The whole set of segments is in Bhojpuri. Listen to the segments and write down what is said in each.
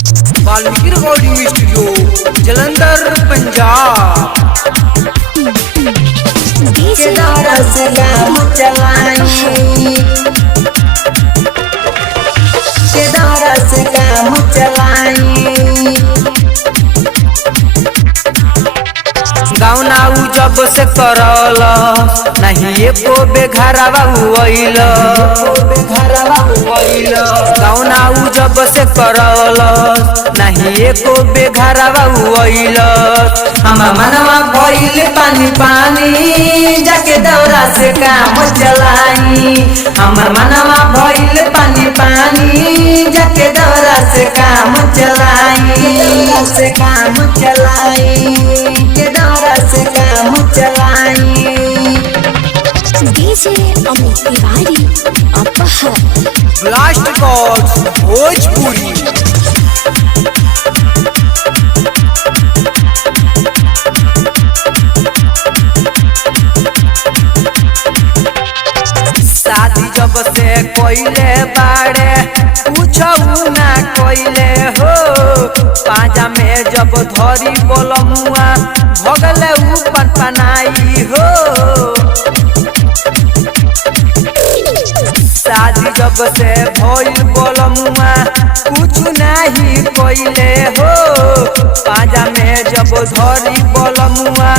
Valmiki recording studio Jalandhar Punjab. के दौरा से काम चलाई, के दौरा से काम चलाई। गाँव नाऊ जब से करल नहीं एको बेघरवा हुईल, गाँव नाऊ जब से करल नहीं एको बेघरवा हुईल। हम मनवा भइल पानी पानी जाके दौरा से काम चलाई, हमर मनवा भइल पानी पानी जाके दौरा से काम चलाई, से काम चलाई, के दौरा से काम चलाई। डीजे अमित तिवारी अपहर ब्लास्ट रिकॉर्ड्स भोजपुरी। शादी जब से कोइले बाड़े पूछऊ ना कोइले हो, पाजा में जब धरी बोलमुआ भगले ऊपर पनाई हो। शादी जब से भइल बोलमुआ कुछ नहीं कोइले हो, पाजा में जब धरी बोलमुआ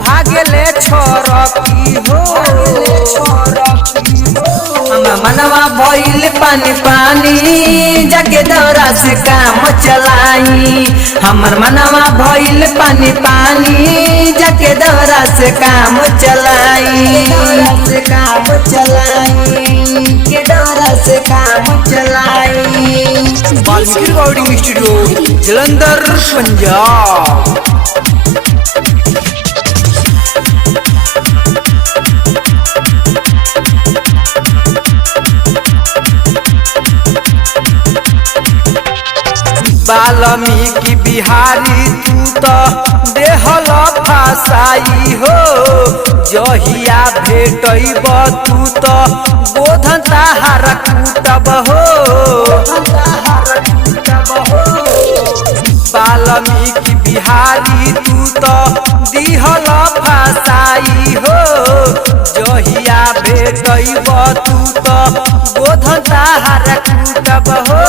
भागले छोरकी हो। मनवा भइल पानी पानी जाके दौरा से काम चलाई, हमर मनवा भइल पानी पानी जाके दौरा से काम चलाई, से काम चलाई, के दौरा से काम चलाई। Valmiki recording studio Jalandhar Punjab. वाल्मीकि बिहारी तू तो देहल फसाई हो, जहिया भेटब तू तो बोधन ताहार कूटब हो। वाल्मीकि बिहारी तू तो दिहल फसाई हो, जहिया भेटब तू तो बोधन ताहार कूटब हो।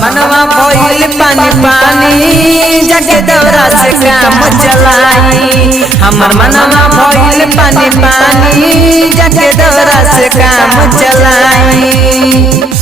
मनवा भइल पानी पानी जाके दौरा से काम चलाई, हमर मनवा भइल पानी पानी जाके दौरा से काम चलाई।